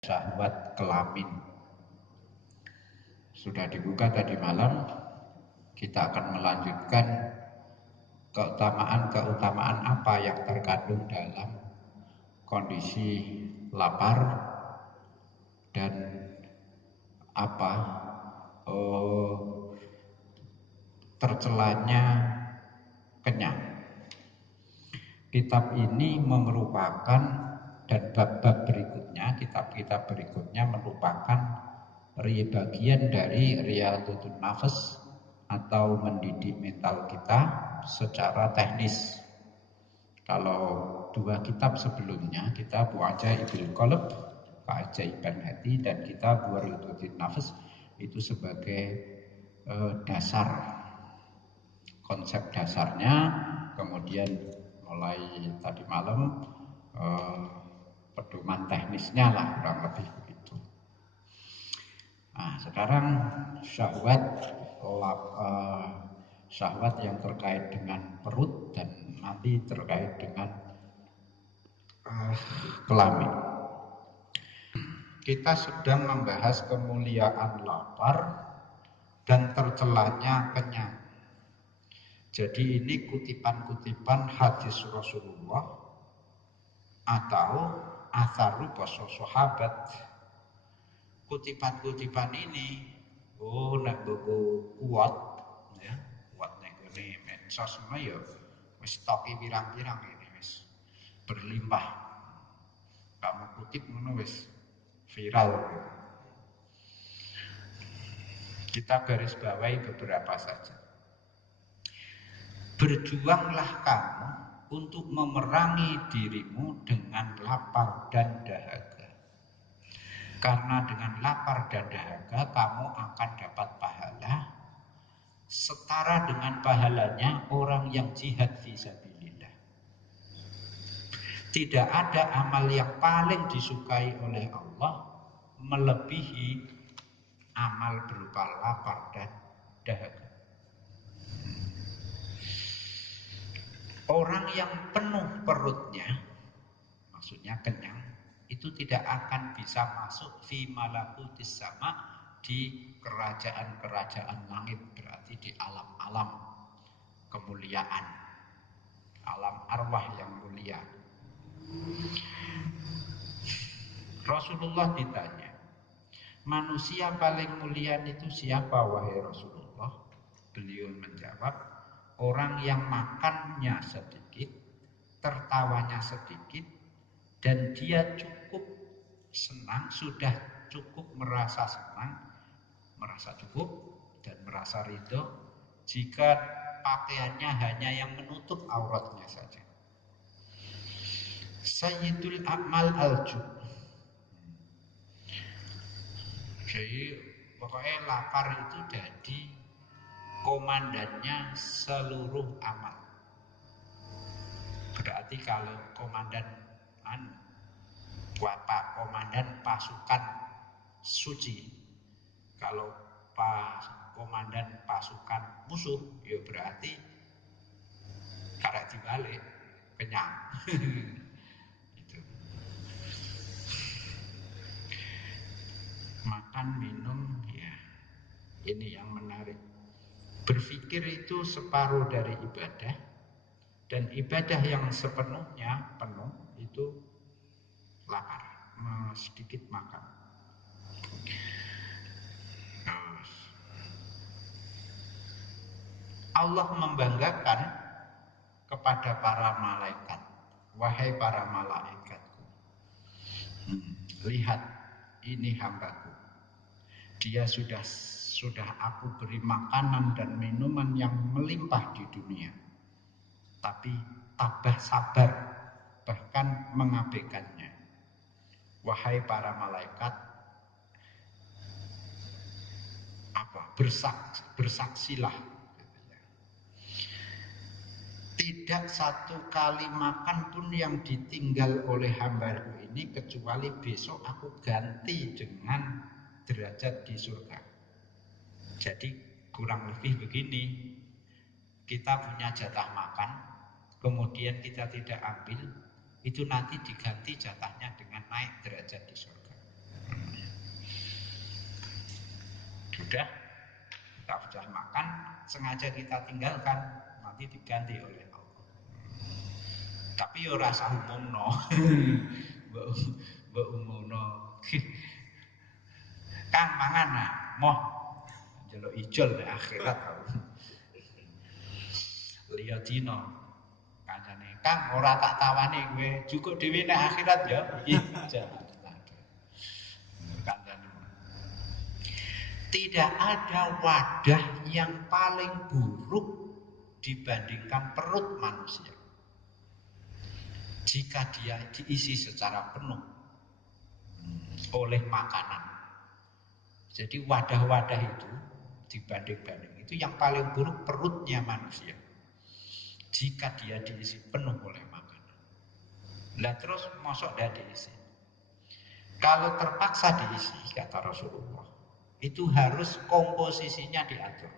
syahwat kelamin. Sudah dibuka tadi malam, kita akan melanjutkan keutamaan apa yang terkandung dalam kondisi lapar dan apa tercelanya kenyang. Kitab ini merupakan dan bab-bab berikutnya, kitab-kitab berikutnya merupakan bagian dari Riyadhun Nafs atau mendidik mental kita secara teknis. Kalau dua kitab sebelumnya, kitab Ajaibul Qalb, keajaiban hati, dan kitab Riyadhun Nafs itu sebagai dasar, konsep dasarnya. Kemudian mulai tadi malam pedoman teknisnya lah, kurang lebih begitu. Nah, sekarang syahwat yang terkait dengan perut dan nanti terkait dengan kelamin. Kita sedang membahas kemuliaan lapar dan tercelanya kenyang. Jadi ini kutipan-kutipan hadis Rasulullah atau atharu para sahabat. Kutipan-kutipan ini nek kuat ya, kuat nek ngene medsos ya wis stoki pirang-pirang ini wis berlimpah. Kamu kutip ngono wis viral. Kita garis bawahi beberapa saja. Berjuanglah kamu untuk memerangi dirimu dengan lapar dan dahaga. Karena dengan lapar dan dahaga kamu akan dapat pahala setara dengan pahalanya orang yang jihad fisabilillah. Tidak ada amal yang paling disukai oleh Allah melebihi amal berupa lapar dan dahaga. Orang yang penuh perutnya, maksudnya kenyang, itu tidak akan bisa masuk fi malakutis sama, di kerajaan-kerajaan langit, berarti di alam-alam kemuliaan, alam arwah yang mulia. Rasulullah ditanya, manusia paling mulia itu siapa wahai Rasulullah? Beliau menjawab, orang yang makannya sedikit, tertawanya sedikit, dan dia cukup senang, sudah cukup merasa senang, merasa cukup dan merasa ridho jika pakaiannya hanya yang menutup auratnya saja. Sayyidul A'mal al-Jub. Jadi pokoknya lapar itu jadi komandannya seluruh amal. Berarti kalau komandan komandan pasukan suci, kalau komandan pasukan musuh, ya berarti karek dibalik kenyang. Itu. Makan minum ya, ini yang menarik. Berpikir itu separuh dari ibadah, dan ibadah yang sepenuhnya penuh itu lapar, sedikit makan. Allah membanggakan kepada para malaikat, wahai para malaikatku, lihat ini hambaku, dia sudah aku beri makanan dan minuman yang melimpah di dunia, tapi tabah sabar, bahkan mengabaikannya. Wahai para malaikat, bersaksilah, tidak satu kali makan pun yang ditinggal oleh hambaku ini kecuali besok aku ganti dengan derajat di surga. Jadi kurang lebih begini, kita punya jatah makan, kemudian kita tidak ambil, itu nanti diganti jatahnya dengan naik derajat di surga. Sudah, kita sudah makan, sengaja kita tinggalkan, nanti diganti oleh Allah. Tapi yo rasa umumno. Mbok umumno. Kang mangan nah, moh njaluk ijol nek akhirat tau. Liya dina kancane, Kang ora tak tawani kowe, cukup dhewe nek akhirat ya. Iki jalan lagi. Kancane. Tidak ada wadah yang paling buruk dibandingkan perut manusia. Jika dia diisi secara penuh oleh makanan. Jadi wadah-wadah itu dibanding-banding itu yang paling buruk perutnya manusia. Jika dia diisi penuh oleh makanan. Lah terus mosok dah diisi. Kalau terpaksa diisi kata Rasulullah, itu harus komposisinya diatur.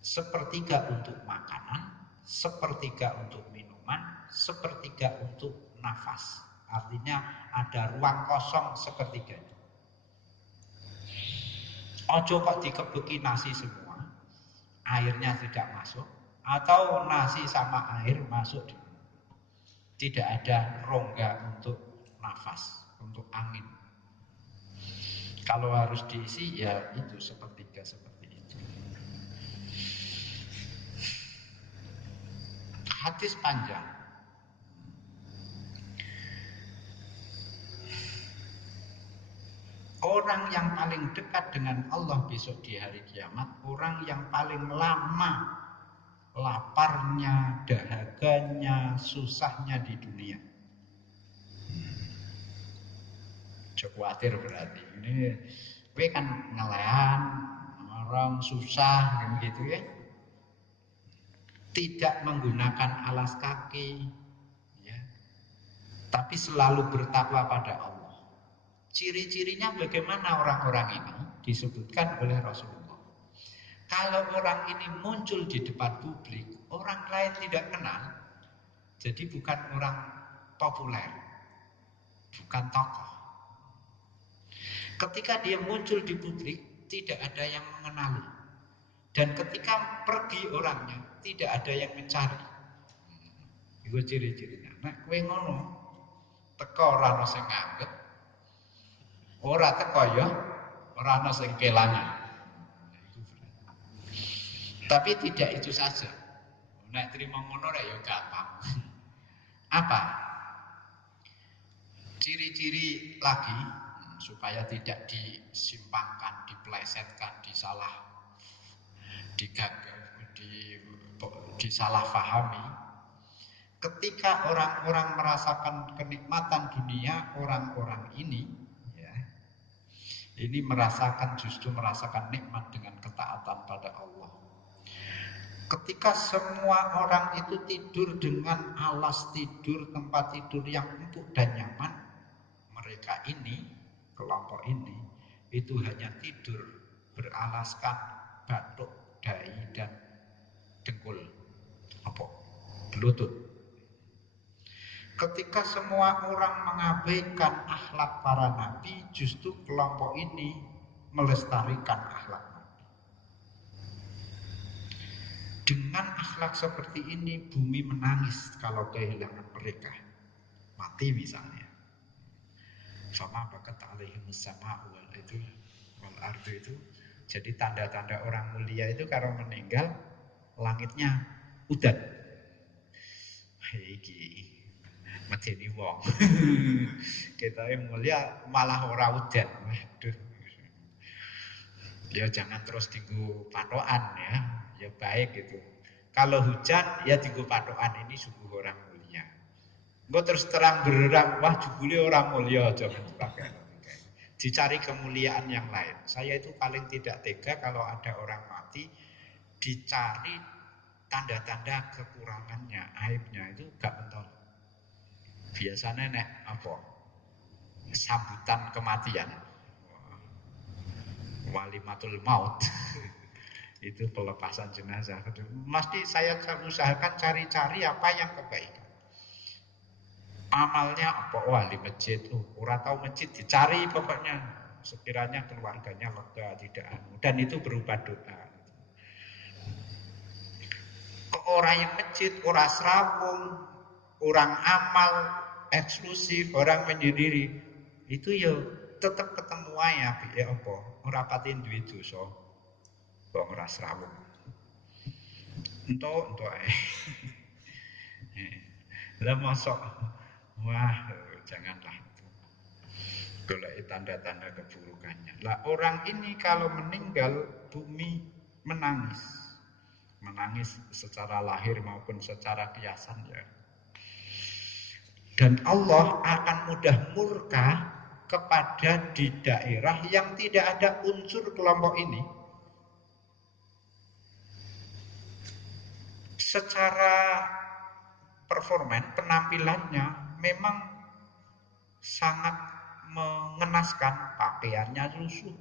Sepertiga untuk makanan, sepertiga untuk minuman, sepertiga untuk nafas. Artinya ada ruang kosong sepertiga. Ojo kok dikebeki nasi semua, airnya tidak masuk, atau nasi sama air masuk. Tidak ada rongga untuk nafas, untuk angin. Kalau harus diisi ya itu sepertiga seperti itu. Hadis panjang. Orang yang paling dekat dengan Allah besok di hari kiamat, orang yang paling lama laparnya, dahaganya, susahnya di dunia. Jok khawatir berarti. Ini gue kan ngelayan, orang susah gitu ya. Tidak menggunakan alas kaki, ya. Tapi selalu bertakwa pada Allah. Ciri-cirinya bagaimana orang-orang ini disebutkan oleh Rasulullah. Kalau orang ini muncul di depan publik, orang lain tidak kenal, jadi bukan orang populer, bukan tokoh. Ketika dia muncul di publik, tidak ada yang mengenali. Dan ketika pergi orangnya, tidak ada yang mencari. Itu ciri-cirinya. Nah, kowe ngono, teko ora ana sing nganggep. Ora teko ya, ora ana sing kelangan. Tapi tidak itu saja. Nek terima ngono rek ya gampang. Apa? Ciri-ciri lagi supaya tidak disimpangkan, dipelesetkan, disalahfahami. Ketika orang-orang merasakan kenikmatan dunia, orang-orang ini ya, ini justru merasakan nikmat dengan ketaatan pada Allah. Ketika semua orang itu tidur dengan alas tidur, tempat tidur yang empuk dan nyaman, mereka ini, kelompok ini, itu hanya tidur beralaskan batuk, dahi, dan dengkul, lutut. Ketika semua orang mengabaikan akhlak para nabi, justru kelompok ini melestarikan akhlak nabi. Dengan akhlak seperti ini, bumi menangis kalau kehilangan mereka. Mati misalnya. Sama bakat alaihimus sama wal ardu itu. Jadi tanda-tanda orang mulia itu kalau meninggal, langitnya udan. Iki medeni wong. Kita mulia malah ora udan. Waduh. Ya jangan terus tinggu patokan ya. Ya baik gitu. Kalau hujan ya tinggu patokan, ini sungguh orang mulia. Gue terus terang berang, wah jebule orang mulia, jangan dipakai logika. Dicari kemuliaan yang lain. Saya itu paling tidak tega kalau ada orang mati dicari tanda-tanda kekurangannya, aibnya, itu gak pentol. Biasanya nek apa? Sambutan kematian. Walimatul maut. Itu pelepasan jenazah. Mesti saya usahakan cari-cari apa yang kebaikan. Amalnya apa? Wah, di masjid. Ora tahu masjid dicari pokoknya. sekiranya keluarganya lega, tidak anu, dan itu berupa doa. Kok orang yang masjid, orang serawung, orang amal eksklusif, orang menyendiri, itu ya tetap ketemu aja ya apa, ora patin duwe dosa. Kok ora serawung. Entuk ae. Lah mosok wah, janganlah itu. Golek tanda-tanda keburukannya. Lah orang ini kalau meninggal bumi menangis. Menangis secara lahir maupun secara kiasan ya. Dan Allah akan mudah murka kepada di daerah yang tidak ada unsur kelompok ini. Secara performan, penampilannya memang sangat mengenaskan, pakaiannya lusuh,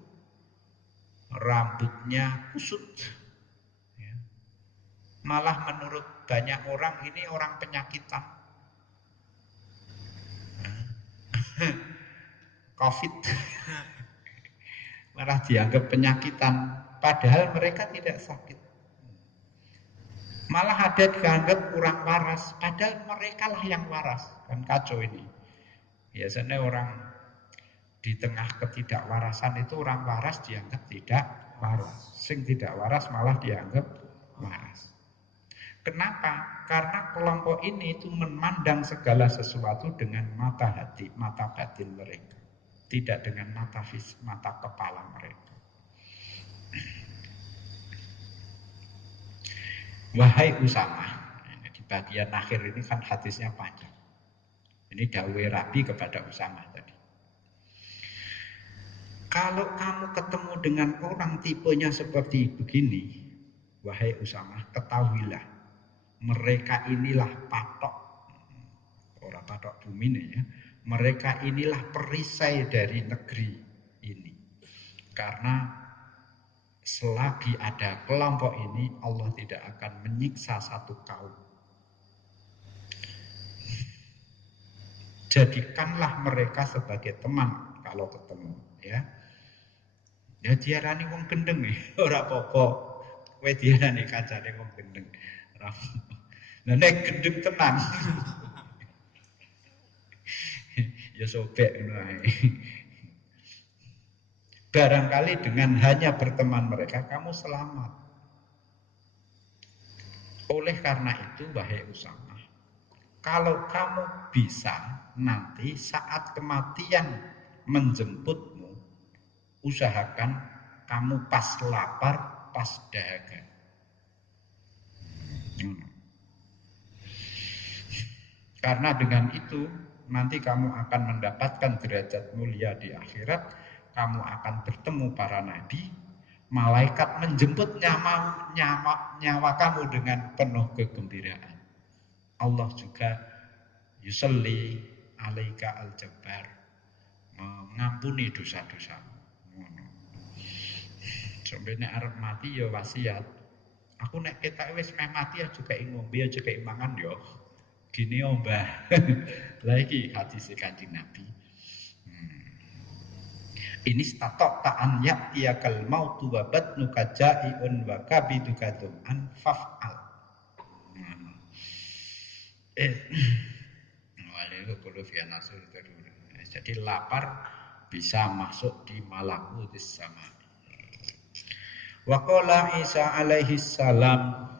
rambutnya kusut. Ya. Malah menurut banyak orang ini orang penyakitan. COVID malah dianggap penyakitan, padahal mereka tidak sakit. Malah ada dianggap kurang waras, padahal mereka lah yang waras. Kan kacau ini. Biasanya orang di tengah ketidakwarasan itu orang waras dianggap tidak waras. Sing tidak waras malah dianggap waras. Kenapa? Karena kelompok ini itu memandang segala sesuatu dengan mata hati, mata batin mereka. Tidak dengan mata kepala mereka. Wahai Usama, di bagian akhir ini kan hadisnya panjang. Ini dawuh Rabi kepada Usama tadi. Kalau kamu ketemu dengan orang tipenya seperti begini, wahai Usama, ketahuilah, mereka inilah patok, orang patok bumi ini ya, mereka inilah perisai dari negeri ini. Karena selagi ada kelompok ini, Allah tidak akan menyiksa satu kaum. Jadikanlah mereka sebagai teman kalau ketemu, ya. Ya diarani wong gendeng ora apa-apa. Kowe diarani kancane wong gendeng. Lah nek gendeng tenan. Ya sobek ngono ae. Barangkali dengan hanya berteman mereka kamu selamat. Oleh karena itu wahai Usama, kalau kamu bisa nanti saat kematian menjemputmu, usahakan kamu pas lapar, pas dahaga. Karena dengan itu nanti kamu akan mendapatkan derajat mulia di akhirat. Kamu akan bertemu para nabi. Malaikat menjemput nyawa kamu dengan penuh kegembiraan. Allah juga yusalli alaika al-jabbar, mengampuni dosa-dosamu. Sampai nek arep mati ya wasiat. Aku nek ketak wis meh mati ya juga ngombe aja kayak mangan yo. Gini Mbah. Lagi hadis Kanjeng Nabi. Ini statok ta'an ya'tiyakal mautu wa batnuka ja'iun wa kabiduka dum'an faf'al. Jadi lapar bisa masuk di malakutis sama. Wa qala Isa alaihi salam,